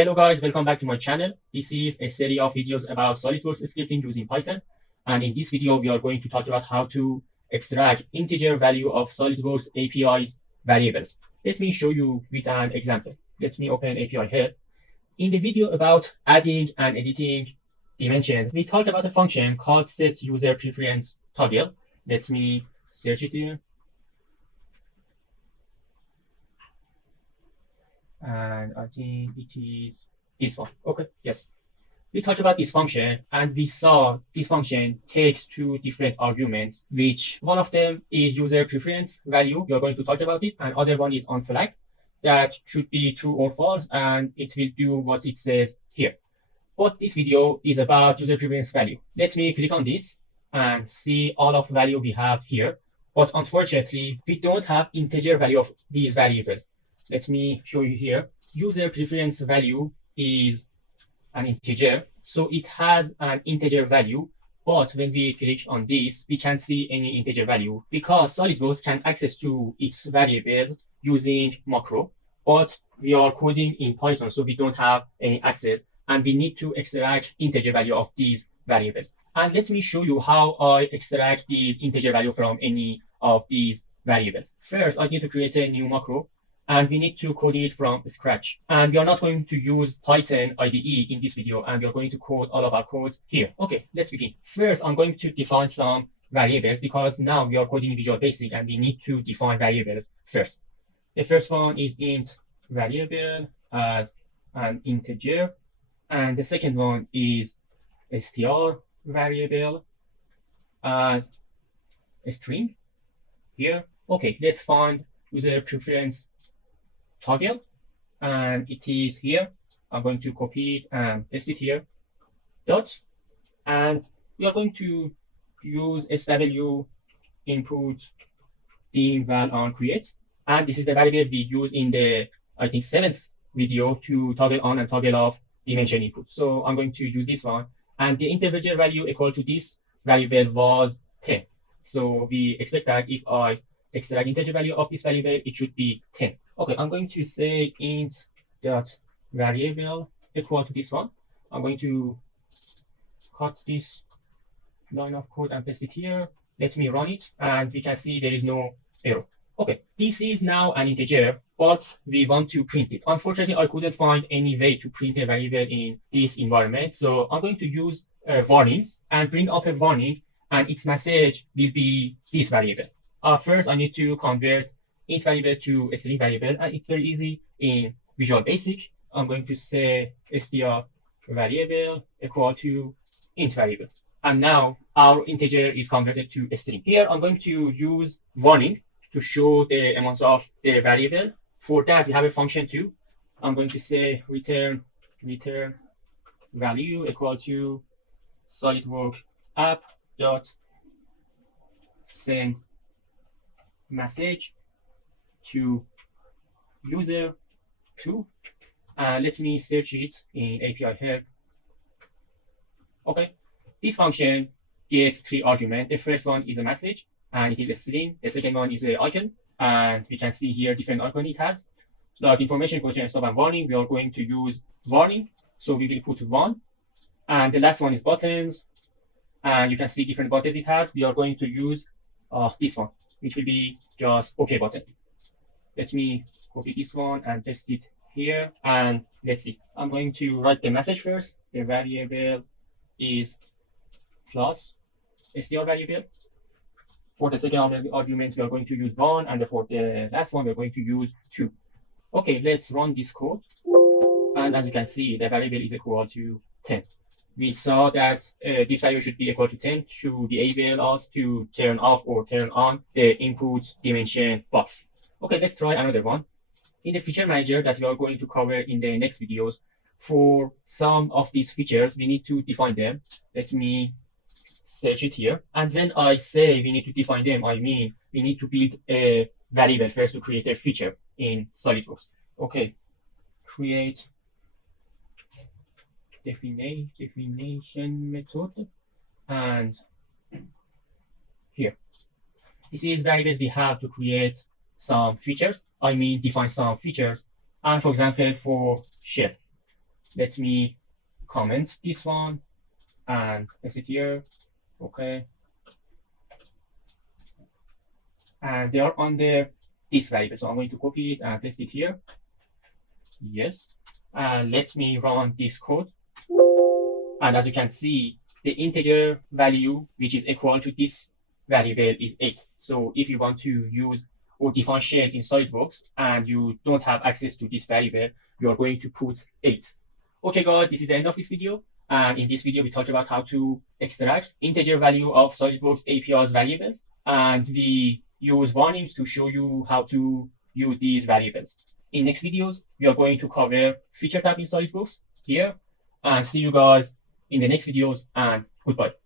Hello guys, welcome back to my channel. This is a series of videos about SolidWorks scripting using Python. And in this video, we are going to talk about how to extract integer value of SolidWorks API's variables. Let me show you with an example. Let me open API here. In the video about adding and editing dimensions, we talked about a function called SetUserPreferenceToggle. Let me search it here. And I think it is this one. Okay, yes. We talked about this function, and we saw this function takes two different arguments, which one of them is user preference value. We are going to talk about it, and other one is onFlag. That should be true or false, and it will do what it says here. But this video is about user preference value. Let me click on this and see all of value we have here. But unfortunately, we don't have integer value of these variables. Let me show you here. User preference value is an integer, so it has an integer value. But when we click on this, we can't see any integer value because SolidWorks can access to its variables using macro. But we are coding in Python, so we don't have any access, and we need to extract integer value of these variables. And let me show you how I extract these integer value from any of these variables. First, I need to create a new macro, and we need to code it from scratch. And we are not going to use Python IDE in this video, and we are going to code all of our codes here. Okay, let's begin. First, I'm going to define some variables because now we are coding Visual Basic and we need to define variables first. The first one is int variable as an integer, and the second one is str variable as a string here. Okay, let's find user preference toggle, and it is here. I'm going to copy it and paste it here. Dot, and we are going to use SW input dim val on create, and this is the variable we use in the I think 7th video to toggle on and toggle off dimension input. So I'm going to use this one, and the integer value equal to this variable was 10. So we expect that if I extract integer value of this variable, it should be 10. Okay, I'm going to say int dot variable equal to this one. I'm going to cut this line of code and paste it here. Let me run it, and we can see there is no error. Okay, this is now an integer, but we want to print it. Unfortunately, I couldn't find any way to print a variable in this environment, so I'm going to use warnings and bring up a warning, and its message will be this variable. First, I need to convert int variable to a string variable, and it's very easy in Visual Basic. I'm going to say str variable equal to int variable, and now our integer is converted to a string. Here, I'm going to use warning to show the amounts of the variable. For that, we have a function too. I'm going to say return value equal to SolidWorks app dot send message to user 2. Let me search it in API here. Okay, this function gets 3 arguments. The first one is a message, and it is a string. The second one is an icon, and we can see here different icon it has. Like information, question, stop, and warning. We are going to use warning, so we will put 1. And the last one is buttons, and you can see different buttons it has. We are going to use this one, which will be just OK button. Let me copy this one and paste it here, and let's see. I'm going to write the message first. The variable is class str variable. For the second argument, we are going to use 1, and for the last one, we're going to use 2. Okay, let's run this code. And as you can see, the variable is equal to 10. We saw that this value should be equal to 10 to enable us to turn off or turn on the input dimension box. Okay, let's try another one. In the feature manager that we are going to cover in the next videos, for some of these features, we need to define them. Let me search it here. And when I say we need to define them, I mean we need to build a variable first to create a feature in SolidWorks. Okay, create definition method, and here. This is variables we have to create some features. I mean define some features. And for example, for shell, let me comment this one and paste it here. Okay. And they are under this variable. So I'm going to copy it and paste it here. Yes. And let me run this code. And as you can see, the integer value, which is equal to this variable, is 8. So if you want to use or differentiate in SolidWorks and you don't have access to this variable, you're going to put 8. Okay, guys, this is the end of this video. And in this video, we talked about how to extract integer value of SolidWorks API's variables. And we use warnings to show you how to use these variables. In next videos, we are going to cover feature tab in SolidWorks here. And see you guys in the next videos, and goodbye.